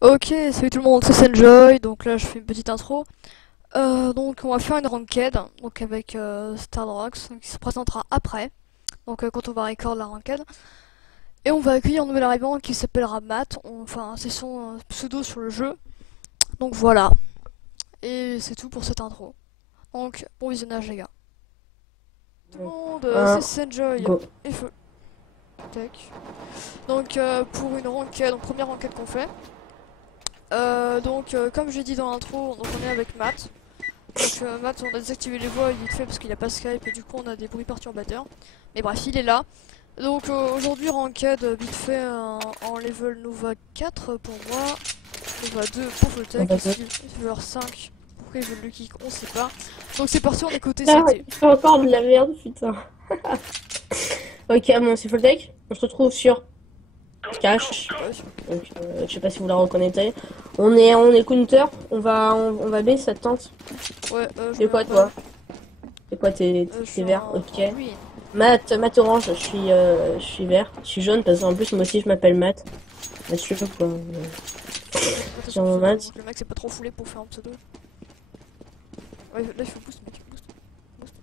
Ok, salut tout le monde, c'est Senjoy, donc là je fais une petite intro. Donc on va faire une ranked, donc avec Stardrox, qui se présentera après, donc quand on va record la ranked. Et on va accueillir un nouvel arrivant qui s'appellera Matt, enfin c'est son pseudo sur le jeu. Donc voilà, et c'est tout pour cette intro. Donc bon visionnage les gars. Tout le monde, c'est Un, Senjoy, go. et feu. Tac. Donc pour une ranked, donc première ranked qu'on fait. Comme j'ai dit dans l'intro, donc on est avec Matt. Donc Matt, on a désactivé les voix vite fait parce qu'il n'y a pas Skype et du coup on a des bruits perturbateurs. Mais bref, il est là. Donc aujourd'hui ranked vite fait en level Nova 4 pour moi, Nova 2 pour On Flotech va et deux. Silver 5 pour level Lucky, on sait pas. Donc c'est parti, on est côté Ah, CT. il fait encore de la merde, putain. Ok, bon, c'est full deck. On se retrouve sur Cache. Ouais, Donc, je sais pas si vous la reconnaissez. On est counter. On va B, ça te tente. ouais je C'est mets un quoi, bal. toi? C'est quoi, t'es Je suis t'es vert? en Ok. green. Matt orange, je suis vert. Je suis jaune parce qu'en plus, moi aussi, je m'appelle Matt. Mathieu, quoi. Matt est Sur son mon pseudo, Matt. donc le mec c'est pas trop foulé pour faire un pseudo. Ouais, là il faut boost mec, boost. Boost.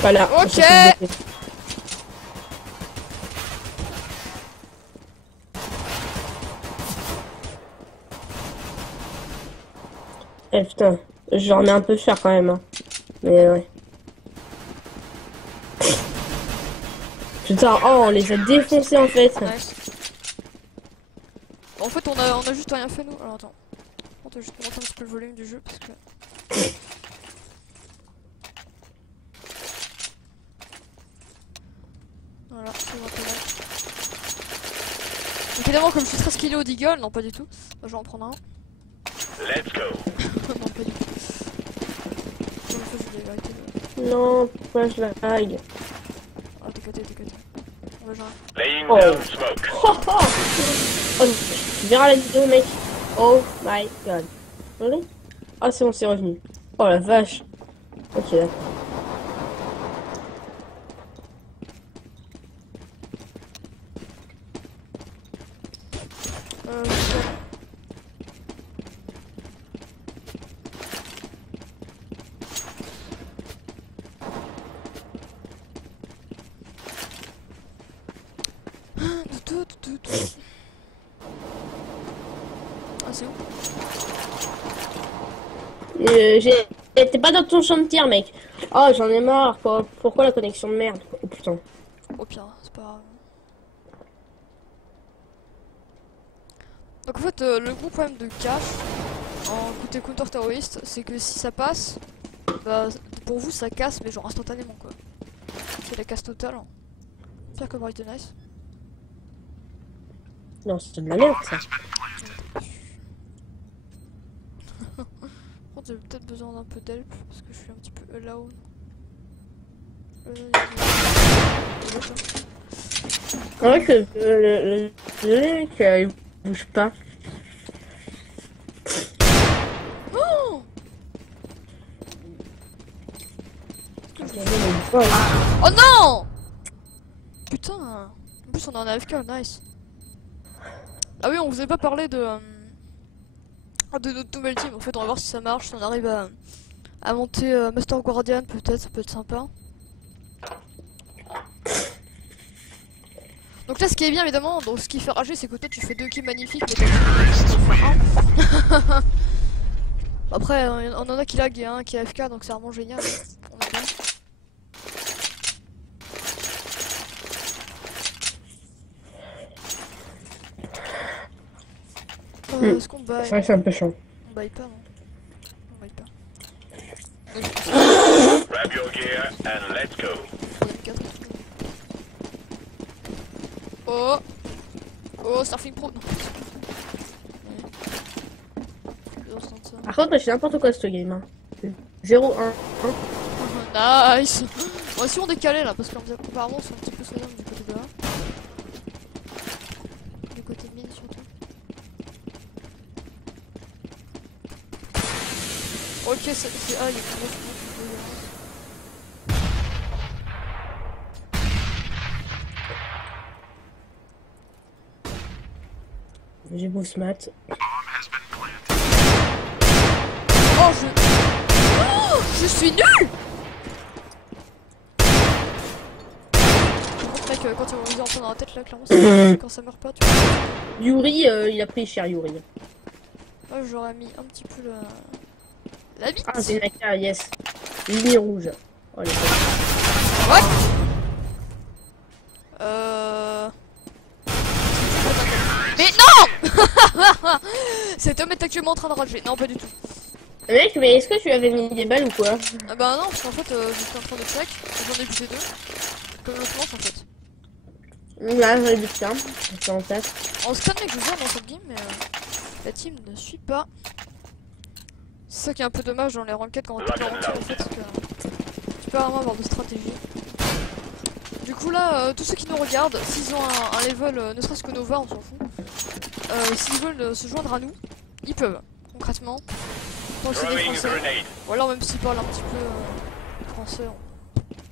Voilà, on Ok. se fait baiser. Eh putain, j'en ai un peu cher quand même, hein. Mais ouais. Putain, oh, on les a défoncés en fait. Nice. En fait, on a juste rien fait nous. Alors attends, on va juste monter un petit peu le volume du jeu parce que. Voilà, c'est bon, c'est bon. Donc, évidemment, comme je suis très skillé au Deagle, non pas du tout. Je vais en prendre un. Let's go. Non, pas du tout. Pour une fois, je vais arrêter de. Non, pourquoi je la lag? Ah, t'es côté, t'es côté. On va gérer. Laying Oh. down smoke. Oh, oh. Oh, tu verras la vidéo, mec. Oh my god. Really? Ah, c'est bon, c'est revenu. Oh la vache. Ok, d'accord. Je Ah, c'est où? T'es pas dans ton champ de tir, mec. Oh, j'en ai marre, quoi. Pourquoi la connexion de merde? Oh putain. Au pire, c'est pas grave. Donc en fait, le gros problème de cache en côté counter-terroriste, c'est que si ça passe, bah pour vous ça casse, mais genre instantanément quoi. C'est la casse totale. Pire que Bright Nice. Non, c'est de la merde, ça. Par contre, j'ai peut-être besoin d'un peu d'help parce que je suis un petit peu alone. C'est vrai que le mec, il bouge pas. Oh, Oh, oh non! Putain! En plus, on est en AFK, nice. Ah oui, on vous avait pas parlé de notre nouvelle team. En fait, on va voir si ça marche, si on arrive à monter Master Guardian, peut-être, ça peut être sympa. Donc là, ce qui est bien évidemment, donc ce qui fait rager, c'est que toi tu fais deux kills magnifiques, mais t'as fait un. Après, on en a qui lag et un qui est AFK, donc c'est vraiment génial. On est bien. Est-ce qu'on c'est baille? vrai que c'est un peu chiant. On baille pas, non? On baille pas. Grab your gear and let's go. Oh! Oh, Surfing Pro! Non. Par contre, c'est n'importe quoi ce game. Hein. 0-1. Nice! Bon, si on décalait là, parce qu'apparemment c'est un petit peu sonore du côté de là. Du côté mine surtout. Ok, c'est. Ah, il y a une grosse j'ai boost mat. Oh, je suis nul. Mec, quand tu vas me dire en plein dans la tête là, clairement, quand ça meurt pas, tu vois. Yuri, il a pris cher Yuri. Moi, j'aurais mis un petit peu la bite. Ah, c'est Naka, yes. Ligne rouge. Oh, les gars. Ouais. Mais non. Cet homme est actuellement en train de rager. Non, pas du tout. Mec, mais est-ce que tu avais mis des balles ou quoi? Ah bah non, parce qu'en fait, j'étais en train de check. J'en ai buté 2. Comme l'autre manche en fait. Là, j'en ai buté un. C'est en tête. On se calme avec le joueur dans cette game, mais la team ne suit pas. C'est ça qui est un peu dommage dans les ranked quand on tape en ranked en fait, c'est que tu peux vraiment avoir de stratégie. Du coup là, tous ceux qui nous regardent, s'ils ont un level, ne serait-ce que Nova, on s'en fout. S'ils veulent se joindre à nous, ils peuvent, concrètement. Tant que c'est des Throwing français. grenade. Ou alors même s'ils parlent un petit peu français.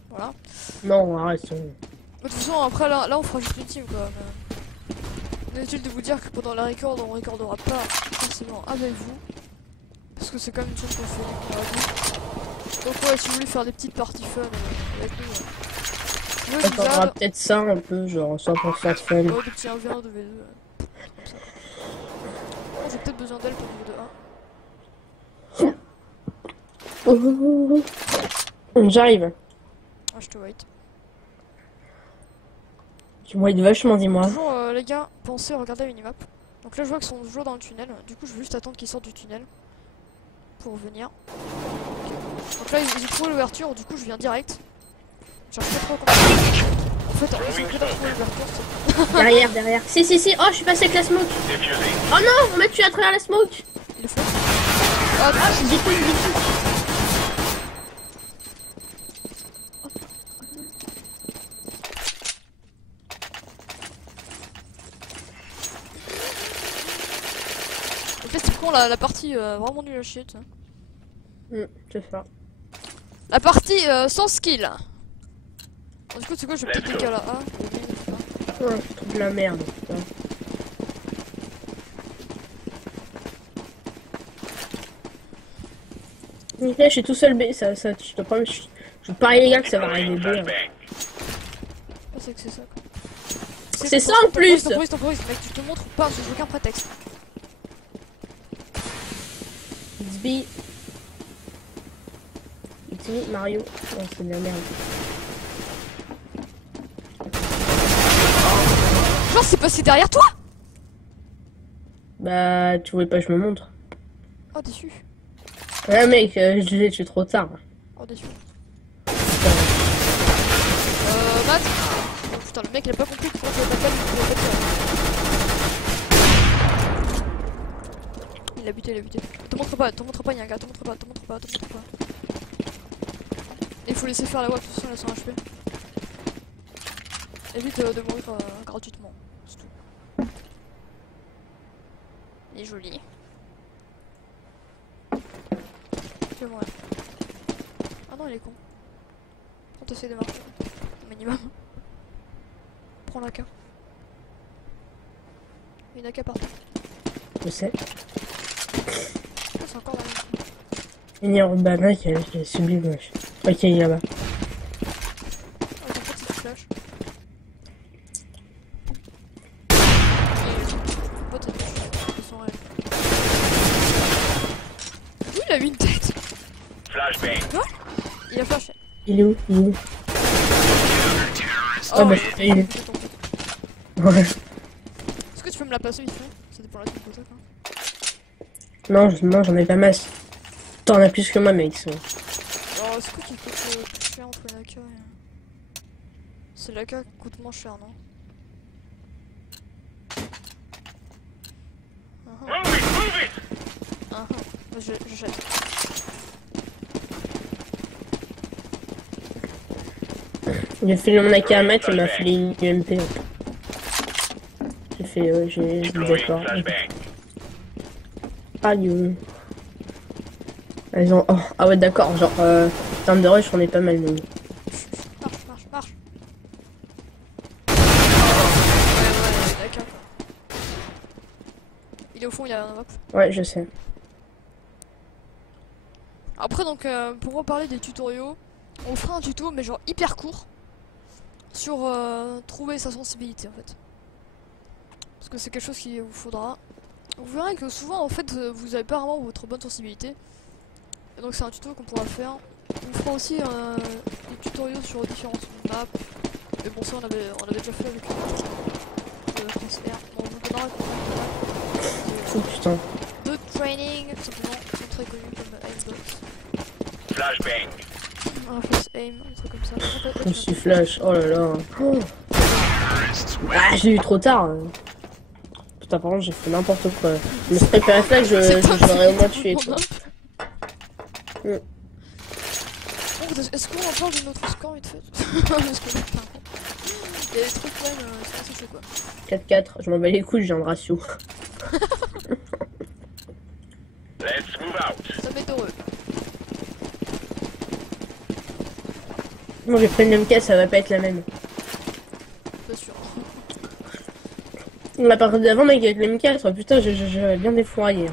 Voilà. Non, arrête. De toute façon, après là on fera juste une team quoi. Mais... Inutile de vous dire que pendant la record, on recordera pas forcément avec vous. Parce que c'est quand même une chose qu'on fait avec vous. Donc ouais, si vous voulez faire des petites parties fun avec nous, je On vous fera aide. peut-être ça un peu, genre 100% de fun. Ouais, des petits 1v1, 2v2. Comme ça. Oh, j'ai peut-être besoin d'elle pour le niveau de A. J'arrive. Ah, je te wait. Tu m'aides vachement, dis-moi. Toujours les gars, pensez à regarder la minimap. Donc là je vois qu'ils sont toujours dans le tunnel. Du coup je vais juste attendre qu'ils sortent du tunnel. Pour venir. Donc là ils ont trouvé l'ouverture, du coup je viens direct. Cherche pas trop comment. En fait ils ont que trouvé l'ouverture, c'est... Derrière. Si. Oh, je suis passé avec la smoke. Diffusing. Oh non, on m'a tué à travers la smoke. Il est fou. Ah, Ah, j'ai tout. en fait c'est con la partie vraiment nulle à chier. Tu sais. C'est ça. La partie sans skill. Bon, du coup c'est quoi, je vais peut-être Let's go. décaler à A. Ouais, je trouve de la merde. Putain. Donc là, je suis tout seul B, ça, je te promets, je parie les gars que ça va arriver B. Hein. Flashbang. Ah, c'est que c'est ça quoi. C'est ça en plus. Temporise, mec, tu te montres pas, j'ai aucun prétexte. It's B. It's me, Mario. Non, c'est de la merde. Genre c'est passé derrière toi. Bah, tu voulais pas que je me montre. Oh déçu. Ouais, mec, je l'ai tué trop tard. Oh déçu. Matt. Oh, putain, le mec il a pas compris que quand il a pas calme, il a pas tiré. Il a buté. Te montre pas, y'a un gars, te montre pas. Il faut laisser faire la web, de toute façon, elles sont HP. Évite de mourir gratuitement, c'est tout. Il est joli. Tu vas mourir. Ah non, il est con. On t'essaie de marcher. Au minimum. Prends la K. Il y a une AK partout. Je sais. Ah, c'est encore la même. Une urbana qui est sublime, wesh. Ok, il est là-bas. Ah, en fait, c'est du flash. Et bot est de son rêve. Oui, il a eu une tête. Flashbang. Il a flashé. Il est où? Oh, bah, il il est- Ouais. Est-ce que tu peux me la passer vite fait? Ça dépend de la team que t'as, quoi. Non, j'en ai pas masse. T'en as plus que moi, mec. Ça. Alors, est-ce que tu peux te plus cher entre l'AK et... C'est l'AK qui coûte moins cher, non? Move it. Bah, j'achète. J'ai fait mon AK à mettre, il m'a fait une UMP. J'ai fait, j'ai des Deploying efforts. flashbang. Aïe. Elles ont... Oh, ah ouais, d'accord, genre, en termes de rush, on est pas mal, nous. Marche. Ouais, l'AK, quoi. Il est au fond, il y a un map. Ouais, je sais. Après, donc, pour reparler des tutoriaux, on fera un tuto, mais genre hyper court, sur trouver sa sensibilité en fait. Parce que c'est quelque chose qu'il vous faudra. Vous verrez que souvent, en fait, vous avez pas vraiment votre bonne sensibilité. Et donc, c'est un tuto qu'on pourra faire. On fera aussi des tutoriaux sur différentes maps. Mais bon, ça, on avait déjà fait avec le Prince R. Bon, on vous donnera Oh putain. d'autres trainings, tout simplement, qui sont très connus comme Aimbox. Flashbang. Face Aim, des trucs comme ça. Je me suis flash. Oh là là. Oh. Ah, je l'ai eu trop tard. Putain, par contre, j'ai fait n'importe quoi. Le spray réflexe, je l'aurais au moins tué. Quoi. Est-ce qu'on en parle de notre score vite fait? Parce que là, il y a des trucs quand même, c'est assez quoi. 4-4, je m'en bats les couilles, j'ai un ratio. Let's move out. Ça m'est heureux. Moi j'ai pris une même caisse, ça va pas être la même. Pas sûr. La partie d'avant, mec, avec les M4, putain, j'avais bien défouraillé.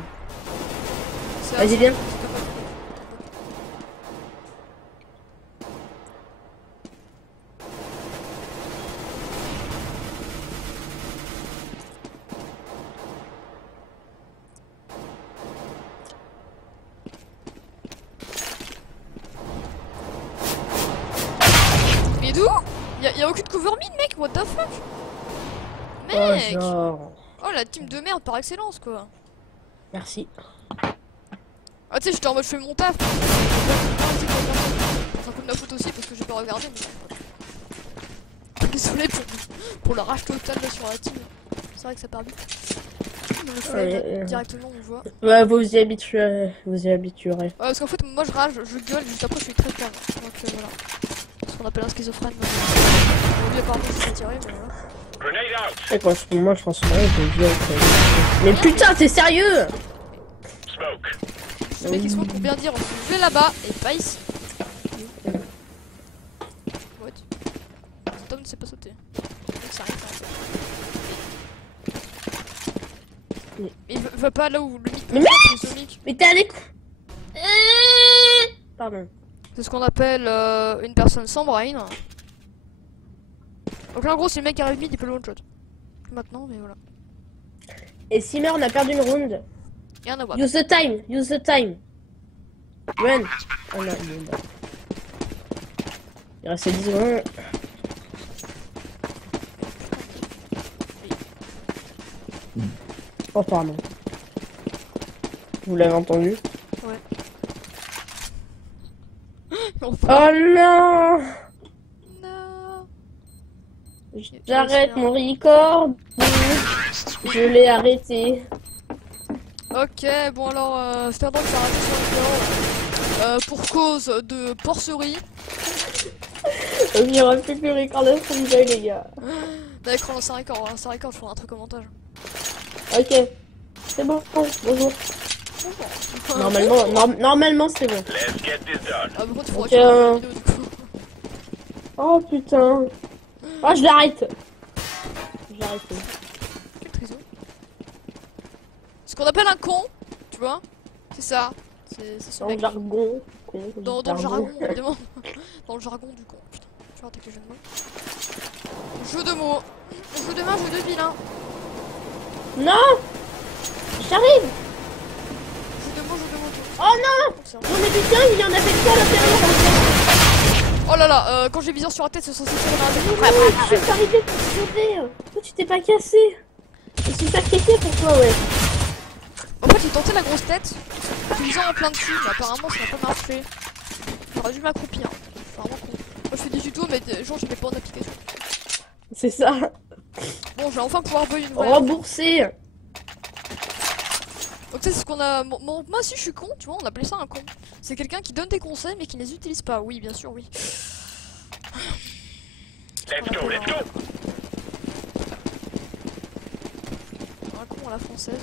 Vas-y, viens. Mais d'où? Y'a aucune cover mid, mec, what the fuck? Oh, Mec! genre. Oh, la team de merde par excellence, quoi. Merci. Ah, tu sais, j'étais en mode je fais mon taf. C'est un peu de ma faute aussi parce que j'ai pas regardé. Mais... Désolé pour le rage total là sur la team. C'est vrai que ça part vite. Dans le fade, directement on voit. Ouais, vous y habituerez. Vous y habituerez. Ouais, parce qu'en fait, moi je rage, je gueule, juste après je suis très calme. Donc voilà. Ce qu'on appelle un schizophrène. Lui apparemment je suis tiré, mais voilà. Grenade out. Et moi je pense que je viens. Mais putain, t'es sérieux? Smoke. Le mec il se voit pour bien dire je vais là-bas et pas ici. What? Cet homme ne sait pas sauter. Donc ça arrive, ça arrive. Mais il va pas là où le mythe Mais Mais t'es allé. Pardon. C'est ce qu'on appelle une personne sans brain. Donc là en gros si le mec arrive mid il peut le one shot. Maintenant mais voilà. Et Simmer, on a perdu une round. Et un avoir. Use the time, use the time. Run. Oh non, bon, bah. Il reste 10 secondes. Oh pardon. Vous l'avez entendu? Ouais. Oh non! Non. J'arrête mon record. Je l'ai arrêté. Ok, bon alors Stardock s'est arrêté sur le vidéo pour cause de porcerie. Il n'y aura plus que le record de Freezer, les gars. D'accord, on un record, je ferai un truc au montage. Ok. C'est bon, bonjour. Normalement c'est bon. Let's get this done. Ah, par contre, il faudra Ok, que je fasse une vidéo du coup. Oh putain. Oh, je l'arrête. Je l'arrête. Quel triso. Ce qu'on appelle un con, tu vois. C'est ça. C'est ce Dans le mec. jargon. Dans le jargon, évidemment. Dans le jargon du con. Putain, je vais rater que jeu de mots. Jeu de mots. Jeu de main, jeu de vilain. Non. J'arrive. Jeu de mots, jeu de mots. Oh non. Non mais putain, il y en a fait quoi à l'intérieur? Oh là là, quand j'ai viseur sur la tête, c'est censé tirer dans la tête. Je suis arrivé pour te sauver. Pourquoi tu t'es pas cassé? Je suis sacrifié pour toi, ouais. En fait, j'ai tenté la grosse tête, en visant en plein dessus, mais apparemment ça n'a pas marché. J'aurais dû m'accroupir. C'est vraiment con. Moi je fais des tutos, mais genre je mets pas en application. C'est ça. Bon, je vais enfin pouvoir buy une vraie. Rembourser. Donc tu sais, c'est ce qu'on a. Moi aussi je suis con, tu vois, on appelait ça un con. C'est quelqu'un qui donne des conseils mais qui ne les utilise pas. Oui, bien sûr, oui. Let's go, let's go. Un con à la française.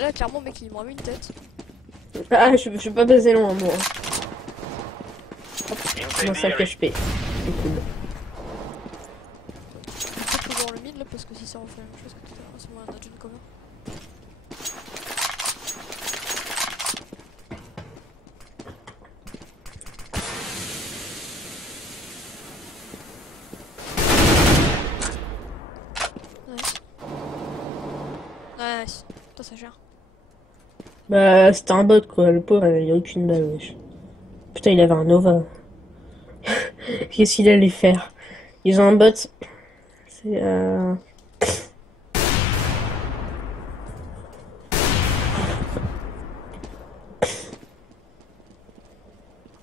Là, clairement, mec, il m'a mis une tête. Ah, je suis pas passé loin, moi. Comment ça que je paie? C'est cool. Je vais peut-être voir le mid là parce que si ça refait la même chose que tout à l'heure, c'est Ouais, on a déjà une cover. Nice. Nice. Toi, ça gère. Bah, c'était un bot, quoi. Le pauvre, il a aucune balle, wesh. Putain, il avait un Nova. Qu'est-ce qu'il allait faire? Ils ont un bot. C'est,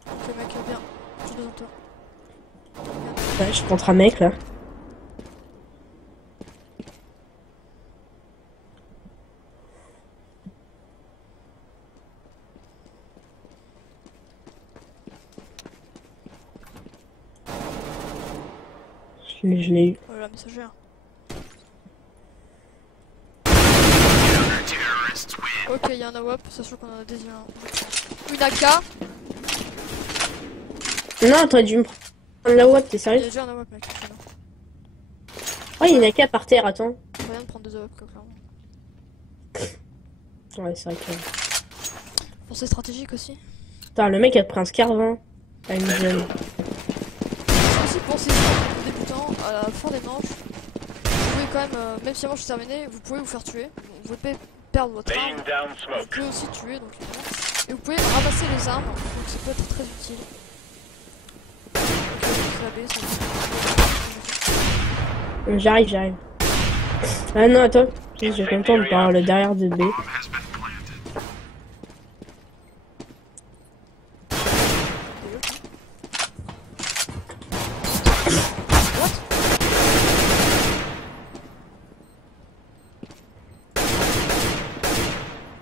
Ok, mec, bien. J'ai besoin de toi. Ouais, je suis contre un mec, là. Je l'ai eu. Voilà, mais ça gère. Ok, il y a un AWP, sachant qu'on en a déjà une AK. Non, t'aurais dû me prendre la WAP, t'es Il y a sérieux? déjà un AWP, mec. Oh, il y a une AK par terre, attends. C'est rien de prendre des AWP, quoi, clairement. Ouais, c'est vrai que... Pensée stratégique aussi. Putain, le mec a pris un Scar-20 à une zone. C'est aussi pensez aux débutants, à la fin des manches. Vous pouvez quand même, même si la manche est terminée, vous pouvez vous faire tuer. Vous pouvez perdre votre arme. Laying down Vous smoke. pouvez aussi tuer, donc évidemment. Et vous pouvez ramasser les armes, donc ça peut être très utile. Ok, c'est la B, ça. J'arrive. Ah non, attends. J'ai pas le temps de par le derrière de B.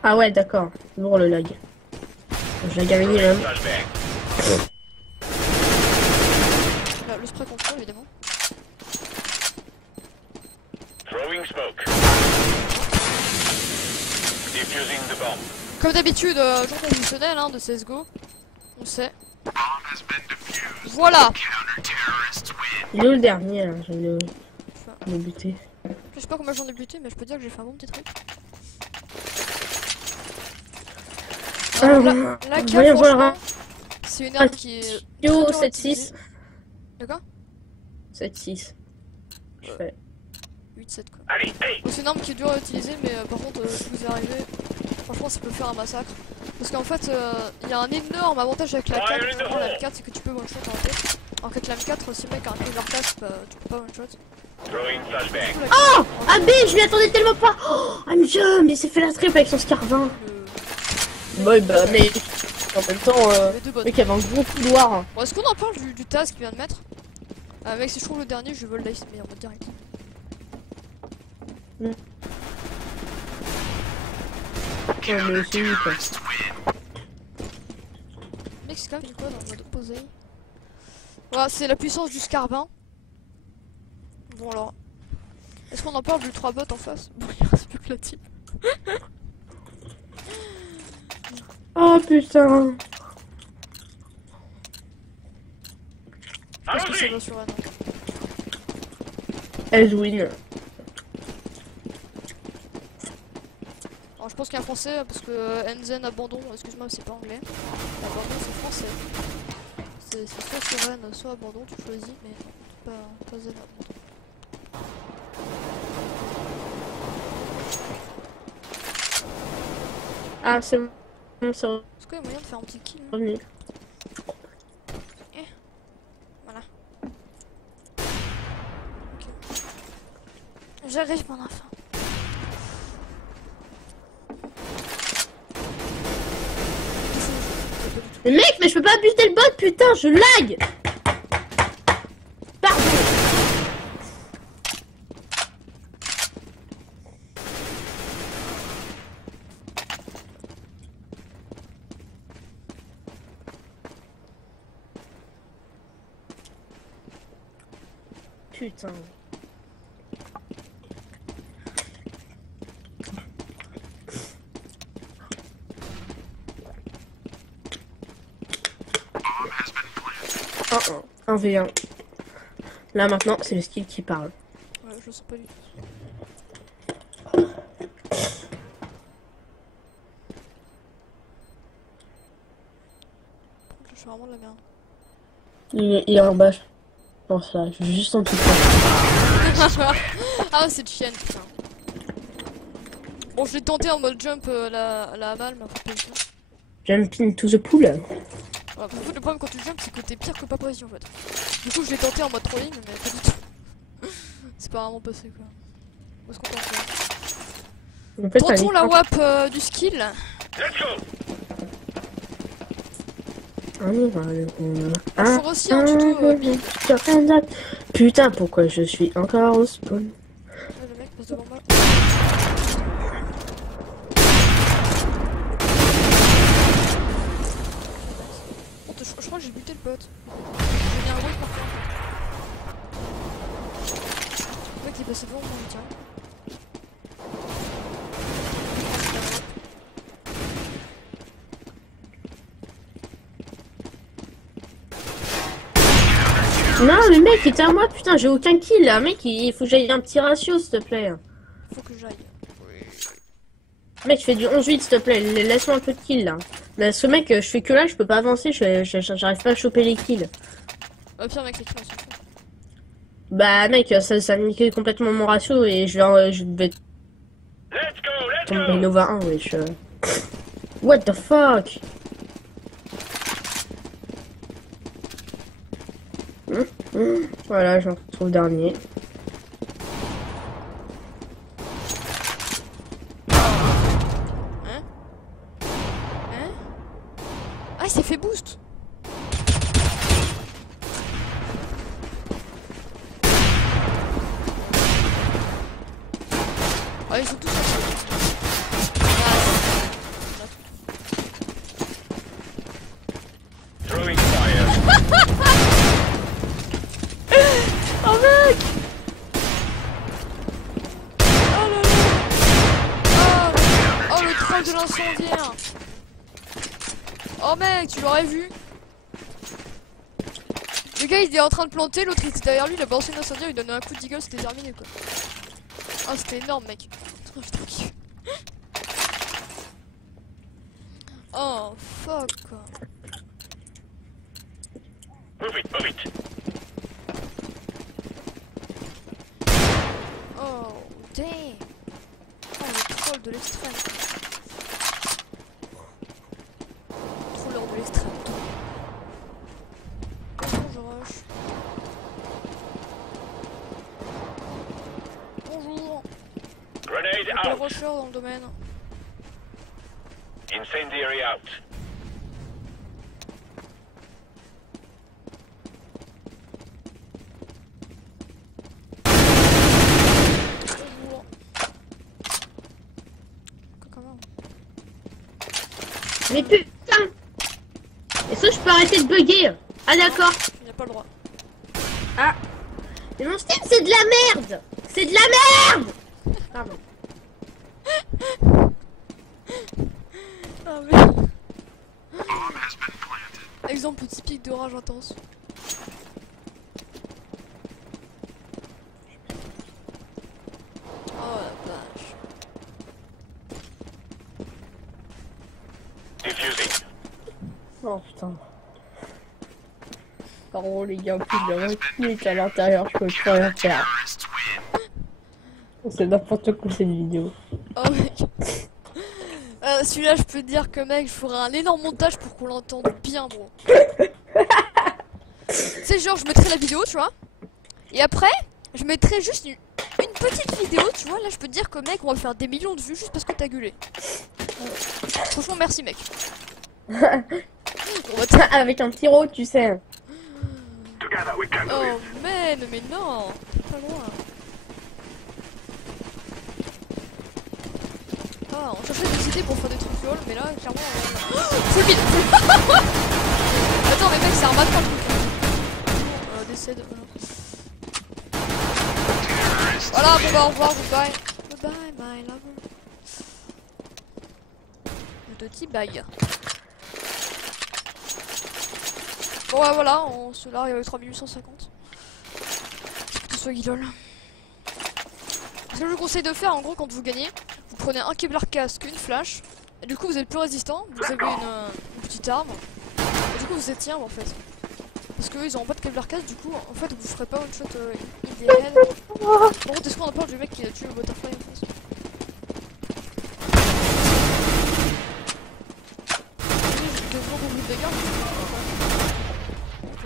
Ah ouais, d'accord. Lourd le lag. Je l'ai gagné même. Flashbang. Là, le spray contrôle, évidemment. Throwing smoke. Defusing the bomb. Comme d'habitude, genre traditionnel hein, de CSGO. On sait. Voilà. Il est où le dernier là? Je vais le buter. Je sais pas combien j'en ai buté, mais je peux dire que j'ai fait un bon petit truc. La K, Voyons voir. franchement, c'est une arme qui est... Yo, très dur à 7-6. utiliser. D'accord 7-6. Je fais. Allez, 8-7 quoi. hey! Donc, c'est une arme qui est dure à utiliser, mais par contre, si vous y arrivez, franchement, ça peut faire un massacre. Parce qu'en fait, il y a un énorme avantage avec la 4, contrairement à la M4, c'est que tu peux one-shot en tête. Alors qu'avec la M4, si le mec a un killer pass, bah, tu peux pas one-shot. Throwing flashbang. Oh Ah B, je m'y attendais tellement pas. Oh Amjum, il s'est fait la trip avec son Scar-20. Ouais, bah, mais en même temps, Les deux bonnes. mec, il y avait un gros couloir. Bon, est-ce qu'on en parle du task qu'il vient de mettre mec, si je trouve le dernier, je vole l'ice, mais en mode direct. Ouais, mais c'est lui, quoi. Mec, c'est quand même quoi dans le mode opposé. Voilà, c'est la puissance du Scar-20. Bon, alors. Est-ce qu'on en parle du 3 bots en face? Bon, il reste plus que la team. Oh putain. Parce que ça Allons-y! va sur un. Edwin. Alors, je pense qu'il y a un français parce que Enzen abandon, excuse-moi, c'est pas anglais. Abandon, c'est français. C'est soit Soren, soit abandon, tu choisis, mais non, pas Zen abandon. Ah, c'est bon, c'est Est-ce qu'il y a moyen de faire un petit kill? revenu. Voilà. Ok. J'arrive, mon enfant. Mais mec, mais je peux pas buter le bot, putain, je lag. Pardon. Putain. Un V1. Là maintenant, c'est le skill qui parle. Ouais, je sais pas du tout. vraiment de la merde. Il est en bas. Je pense là, je suis juste en dessous. Ah, c'est chienne, putain. Bon, je l'ai tenté en mode jump la balle, mais après pas du tout. Jumping to the pool. Ouais, en fait, le problème quand tu jumps, c'est que t'es pire que pas précis en fait. Du coup, je l'ai tenté en mode trolling, mais pas du tout. C'est pas vraiment passé quoi. Où est-ce qu'on t'en fait? En fait, Tentons la WAP du skill. Let's go. On fera aussi un tuto Bing. Putain, pourquoi je suis encore au spawn? Ouais, le mec passe devant moi. Je crois que j'ai buté le pote. J'ai mis un gros par contre. Le mec il est passé devant moi, tiens. Non, le mec il était à moi, putain, j'ai aucun kill là. Mec, il faut que j'aille un petit ratio, s'il te plaît. Faut que j'aille. Mec, je fais du 11-8, s'il te plaît. Laisse-moi un peu de kill là. Mais ce mec, je fais que là, je peux pas avancer, j'arrive pas à choper les kills. Pire mec, les kills, on s'en fout. Bah, mec, ça niquait complètement mon ratio et je vais Let's go. Let's tomber go. Nova 1, wesh. What the fuck? Voilà, je me retrouve dernier. Hein? Hein? Ah, il s'est fait boost! Ah, ils sont tous Throwing fire. Oh mec! Oh là là! Oh le troll de l'incendiaire! Oh mec, tu l'aurais vu? Le gars il est en train de planter, l'autre il était derrière lui, il a balancé une incendiaire, il donne un coup de deagle, c'était terminé quoi. Ah c'était énorme mec. Oh, putain, kiffé. Oh fuck quoi. Move it. Move it. Oh damn. Oh le troll de l'extrême. Trolleur de l'extrême. Bonjour je rush. Bonjour. Grenade Quel out. rusher dans le domaine. Incendiary out. Bonjour. Comment? Mais putain! Est-ce que je peux arrêter de bugger? Ah d'accord. Il n'y a pas le droit. Ah. Mais mon Steam c'est de la merde! C'est de la merde! Pardon. Ah mais... Exemple typique de rage intense. Oh la vache. Diffusing. Oh putain. Pardon les gars, plus de recul à l'intérieur, je peux plus rien faire. C'est n'importe quoi cette vidéo. Oh mec. Celui-là je peux te dire que mec je ferai un énorme montage pour qu'on l'entende bien bro. Tu sais genre je mettrai la vidéo tu vois. Et après je mettrai juste une petite vidéo tu vois. Là je peux te dire que mec on va faire des millions de vues juste parce que t'as gueulé. Franchement merci mec. Avec un petit rot, tu sais. Oh man mais non. T'es pas loin. Ah, on cherchait des idées pour faire des trucs lol, mais là, clairement, full build. Attends, mais mec, c'est un matin le truc. Décède. Voilà, bon bah, au revoir, goodbye. Goodbye, my lover. Je te dis bye. Bon, ouais, voilà, on se largue avec 3850. Que ce soit lol. Ce que je vous conseille de faire, en gros, quand vous gagnez, vous prenez un Kevlar casque, une flash, et du coup vous êtes plus résistant, vous avez une petite arme, et du que vous étiez en fait. Parce qu'eux ils ont pas de Kevlar casse, du coup en fait vous ferez pas one shot idéal. Par contre, est-ce qu'on en parle du mec qui a tué le butterfly en face? J'ai quasiment beaucoup de dégâts. Donc,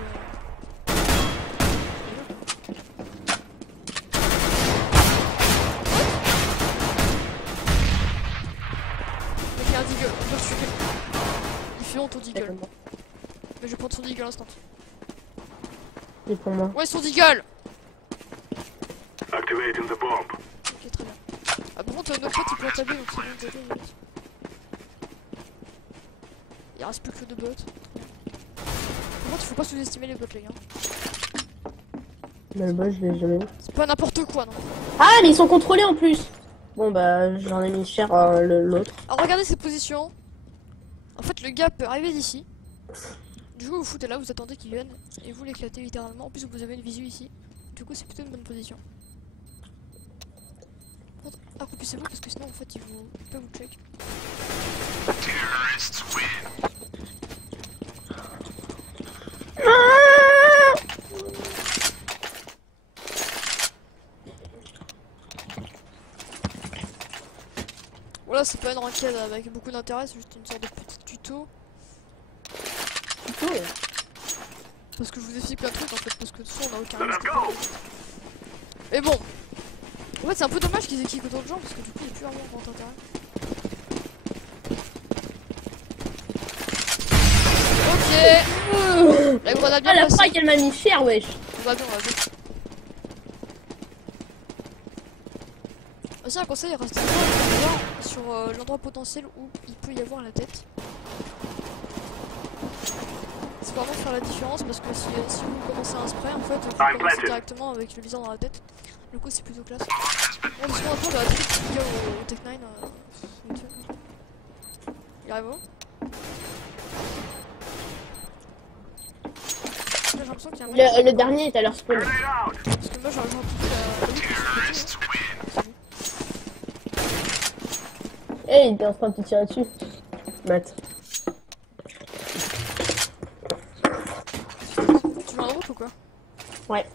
mec, il y a un deagle, on peut le tuer. Il fait honte au deagle. Mais je vais prendre son deagle instant. C'est pour moi. Ouais, son deagle! Activating the bomb. Ok, très bien. Ah, par contre, notre pote il plante la baie donc c'est bon, t'as dit. Il reste plus que 2 bots. Par contre, il faut pas sous-estimer les bots, les gars. Mais le boss, je l'ai jamais eu. C'est pas n'importe quoi, non. Ah, mais ils sont contrôlés en plus. Bon, bah, j'en ai mis cher l'autre. Alors, regardez ces positions. En fait, le gars peut arriver d'ici. Du coup, vous foutez là, vous attendez qu'il vienne et vous l'éclatez littéralement. En plus, vous avez une visu ici. Du coup, c'est plutôt une bonne position. Accroupissez-vous parce que sinon, en fait, il peut vous check. Voilà, c'est pas une ranked avec beaucoup d'intérêt, c'est juste une sorte de petit tuto. Plutôt. Parce que je vous explique plein de trucs en fait, parce que de toute façon on a aucun risque. Mais bon, en fait c'est un peu dommage qu'ils équipent autant de gens parce que du coup il n'y a plus vraiment grand intérêt. Ok. La grenade bien Ah, la placée. frappe, elle m'a mis cher, wesh. On va bien, on va bien. Aussi un conseil, restez sur l'endroit potentiel où il peut y avoir la tête. C'est vraiment faire la différence parce que si vous commencez un spray en fait, vous commencez directement avec le viseur dans la tête. Le coup c'est plutôt classe. On est souvent en train de la trick qu'il y a au Tech 9. Il arrive où? Là j'ai l'impression qu'il y a un mec. Le dernier est à leur spawn. Parce que moi j'ai rejoint tout Eh, il était en train de te tirer dessus. Matt. Tu veux un groupe ou quoi? Ouais.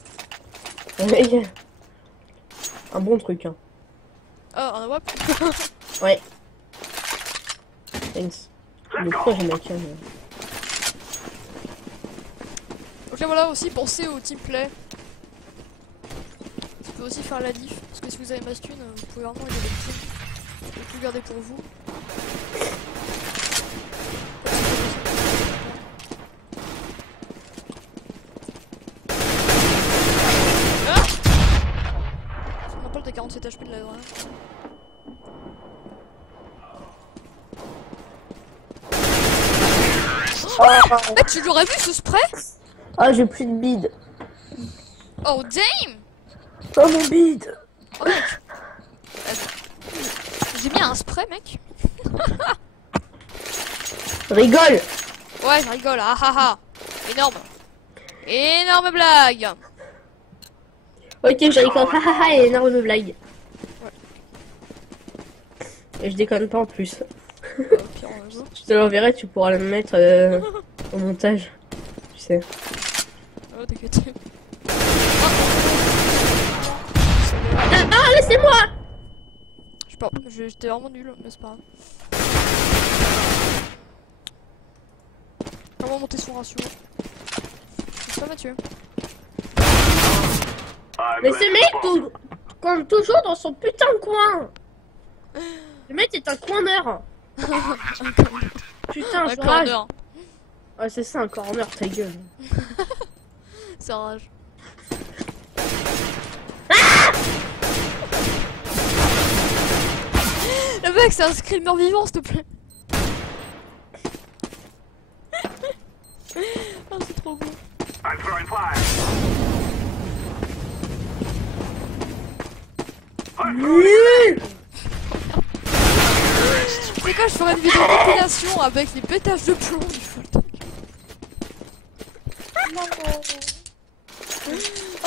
Un bon truc, hein. Ah, un WAP. Ouais. Thanks. Mais pourquoi j'ai ma cam? Donc là voilà aussi, pensez au team play. Tu peux aussi faire la diff, parce que si vous avez masse thune, vous pouvez vraiment aider les teams. Et tout garder pour vous. Ah, je me rappelle des 47 HP de la grenade. Oh, Mec, tu l'aurais vu ce spray? oh, j'ai plus de bide. Oh damn! Oh, mon bide. Oh mec! J'ai mis un spray, mec. Rigole. Ouais, je rigole. Ah ah ah. Énorme. Énorme blague. Ok, je rigole. Hahaha, énorme blague. Ouais. Et je déconne pas en plus. Pire en même temps. Je te l'enverrai, tu pourras le mettre au montage. Tu sais. Oh, t'inquiète. Ah, laissez-moi. Je sais pas, j'étais vraiment nul, mais c'est pas grave. Comment monter son ratio? C'est pas Mathieu. Mais ce mec, comme toujours dans son putain de coin. Le mec est un corner. Putain, Un je rage. corner. Ah, c'est ça, un corner, ta gueule. C'est un rage. Le mec, c'est un screamer vivant, s'il te plaît. Oh, c'est trop beau. I'm throwing fire. C'est quoi, je ferais une vidéo compilation avec les pétages de plomb du Foltec.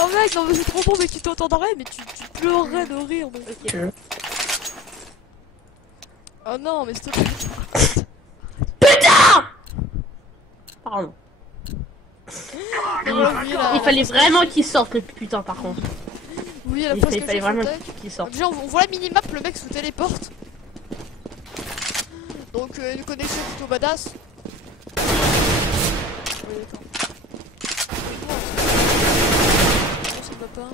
Oh mec, non mais c'est trop bon, mais tu t'entendrais, mais tu pleurerais de rire. Donc. Ok. Oh non, mais s'il te plaît. Putain. Pardon. Il fallait vraiment qu'il sorte le putain par contre. Oui, à la Il fois fallait vraiment qu'il sorte. déjà, on voit la minimap, le mec se téléporte. Donc, une connexion plutôt badass. Oui, d'accord. Non, ça ne va pas.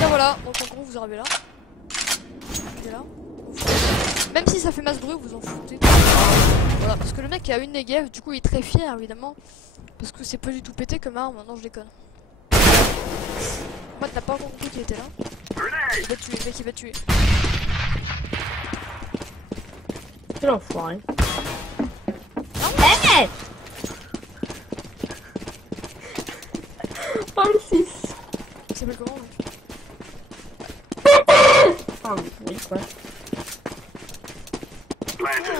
Là, voilà. Donc, en gros, vous arrivez là. Et là. Même si ça fait masse bruit, vous en foutez. Voilà, parce que le mec a une négev, du coup, il est très fier, évidemment. Parce que c'est pas du tout pété comme arme. Non, je déconne. En fait, t'as pas encore compris qu'il était là. Il va tuer, le mec, il va tuer. Quel enfoiré. Hey, 26. il s'appelle comment, mec? Ah oui, quoi.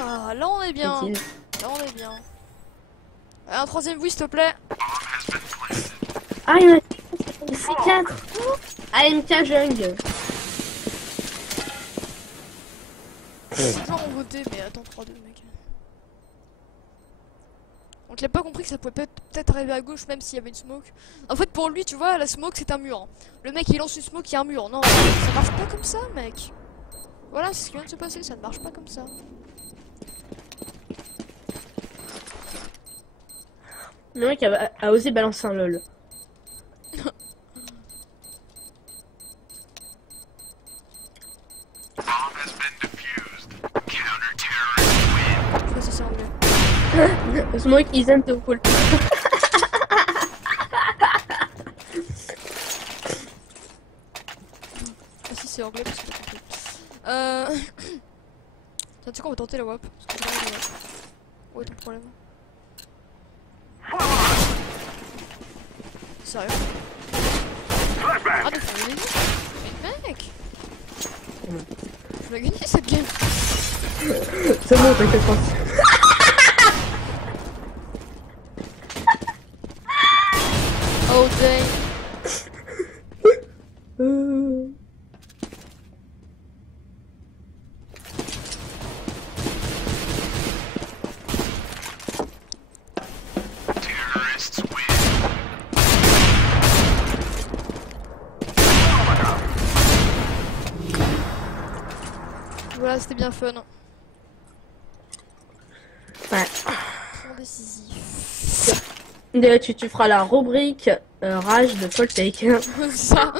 Ah, là on est bien. Est-il Là on est bien. Un troisième oui s'il te plaît. Ah, il y en a c'est 4. AMK Jungle. Les joueurs ont voté mais attends 3-2 mec. Donc il a pas compris que ça pouvait peut-être arriver à gauche même s'il y avait une smoke. En fait pour lui tu vois la smoke c'est un mur. Le mec il lance une smoke il y a un mur. Non ça marche pas comme ça mec. Voilà c'est ce qui vient de se passer, ça ne marche pas comme ça. Le mec a osé balancer un lol. Je sais c'est anglais. Smoke isn't the cool. Ah si c'est anglais parce que j'ai compris. Tiens, tu sais qu'on va tenter la WAP. Parce que j'ai envie de la WAP. Où est ton problème? Sérieux? Ah mais faut gagner. Mais mec! Je vais gagner cette game. C'est bon, t'inquiète pas. Oh dang. Voilà, c'était bien fun. Ouais. Trop décisif. Tu feras la rubrique rage de Paul Take. Ça,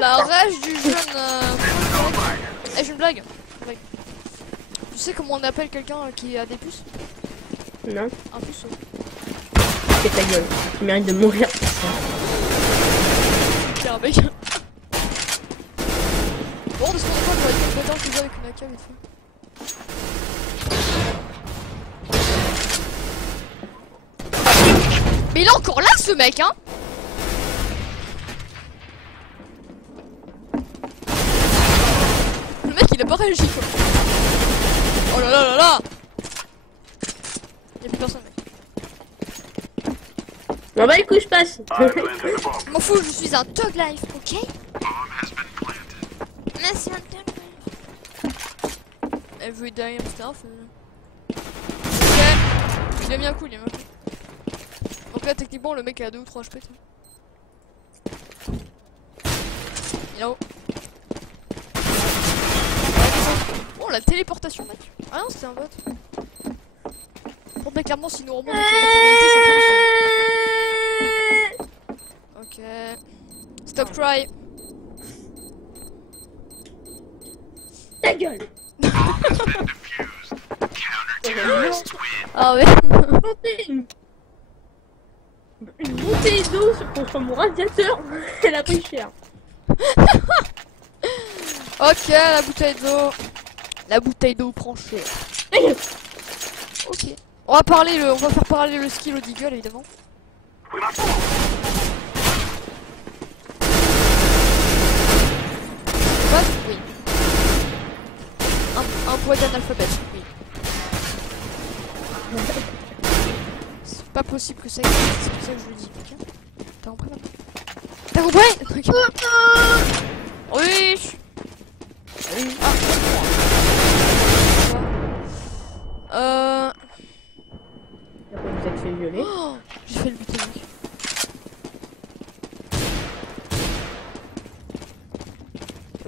la rage du jeune. Eh, j'ai une blague. Tu sais comment on appelle quelqu'un qui a des puces? Non, Un puceau. c'est ta gueule. Tu mérites de mourir. Tiens, mec. Bon, parce qu'on est pas, j'aurais dit une bâtard qui joue avec une AK vite fait. Mais il est encore là ce mec, hein! Le mec il a pas réagi quoi. Oh là là là là! Y'a plus personne mec. Bon bah écoute, je passe. Je m'en fous, je suis un Thug Life, ok? Merci un Thug Life. Everyday I'm stuff. Ok, il a mis un coup, il a mis un coup. Donc là techniquement le mec a 2 ou 3 HP. Il est en haut. Oh la téléportation mec. Ah non c'était un bot. Bon mec clairement si nous remonte ok. Stop cry. Ta gueule. Ah ouais. Une bouteille d'eau contre mon radiateur. Elle a pris cher. Ok la bouteille d'eau. La bouteille d'eau prend cher. Ok. On va faire parler le skill au Deagle évidemment. What? Oui. Un poids d'analphabète, oui. C'est pas possible que ça existe, c'est pour ça que je le dis, ok? T'as compris maintenant? T'as compris? Ok. Oui. Oui. Ah,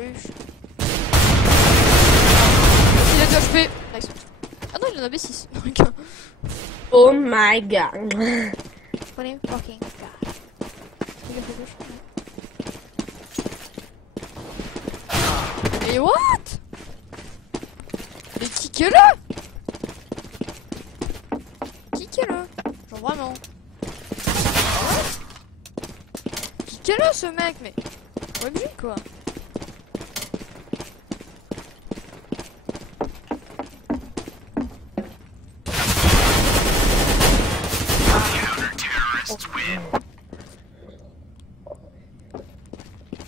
plus. Il a 2 HP. Nice. Ah non, il en avait 6. Oh my god. Prenez fucking god. Fais gaffe à gauche. Mais what? Mais kickez-le! Kickez-le! Genre vraiment. Kickez-le ce mec, mais. OMG quoi.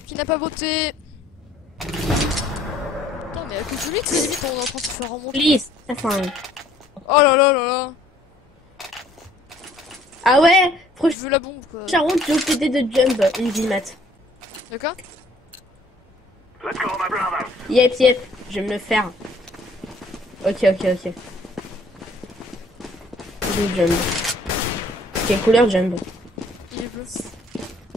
Qui n'a pas voté? Attends, mais à cause de lui, c'est limite on est en train de se faire remonter. Please. Enfin. Oh là là là là. Ah ouais. Je Prochaine veux la bombe quoi. round, j'ai OPD de jump. Une vie mat. D'accord? Let's go, my brothers. Yep, yep. Je vais me le faire. Ok, ok, ok. Deux jump. Quelle couleur jump? Il est bleu.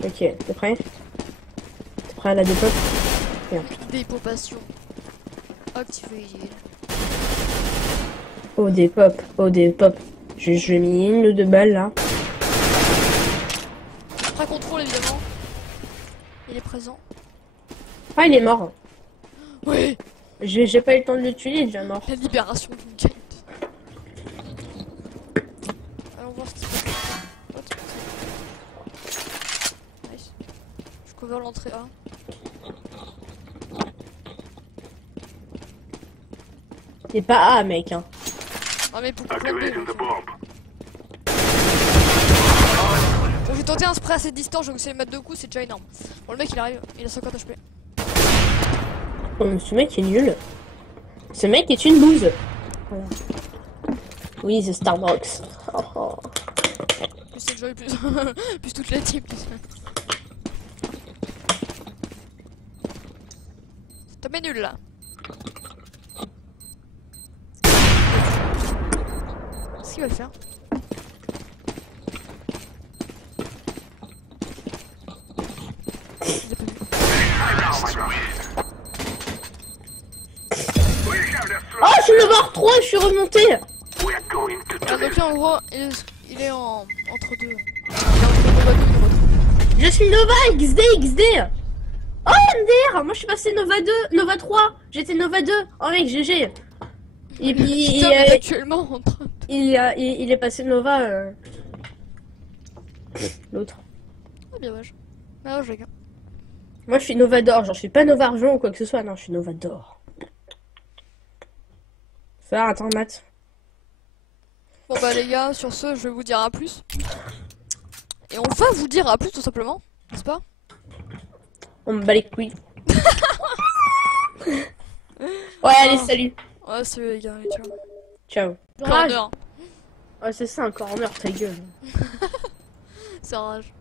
Ok, t'es prêt? T'es prêt à la dépop? Dépopation. Activé. Oh des pop, oh des pop. Je lui ai mis 1 ou 2 balles là. Après contrôle évidemment. Il est présent. Ah il est mort. Oui. J'ai pas eu le temps de le tuer, il est déjà mort. La libération d'une quête. Allons voir ce qui se passe. What? Nice. Je cover l'entrée A. C'est pas A mec hein. Ah mais pourquoi plein de Activating the bomb. Bon, j'ai tenté un spray à cette distance, j'ai réussi à le mettre 2 coups, c'est déjà énorme. Bon le mec il arrive, il a 50 HP. Oh, mais ce mec est nul. Ce mec est une bouse. Voilà. Oui, The Starbucks. Oh, oh. Plus c'est joy, plus... plus toute la team. T'as mis nul là. Qu'est-ce qu'il va faire? Il a pas vu. Now, my brothers. We have the Oh, je suis level 3, je suis remonté. We're going to Ah, do donc this. là en gros, il est entre deux. Il est entre Nova 2 et Nova 3. Je suis Nova XD XD. Oh MDR, moi je suis passé Nova 2, Nova 3. J'étais Nova 2. Oh mec, GG. Et puis Putain, mais actuellement en train de... il est passé Nova l'autre. Ah bien vache. Ah je regarde. Moi je suis Nova d'or, genre je suis pas Nova argent ou quoi que ce soit, non, je suis Nova d'or. Ça, attends Matt. Bon bah les gars, sur ce, je vais vous dire à plus. Et on va vous dire à plus tout simplement, n'est-ce pas? On me bat les couilles. Ouais, allez, salut. Ouais, salut les gars, allez, ciao. Ciao. Corner. Ouais, c'est ça, un corner, ta gueule. C'est rage.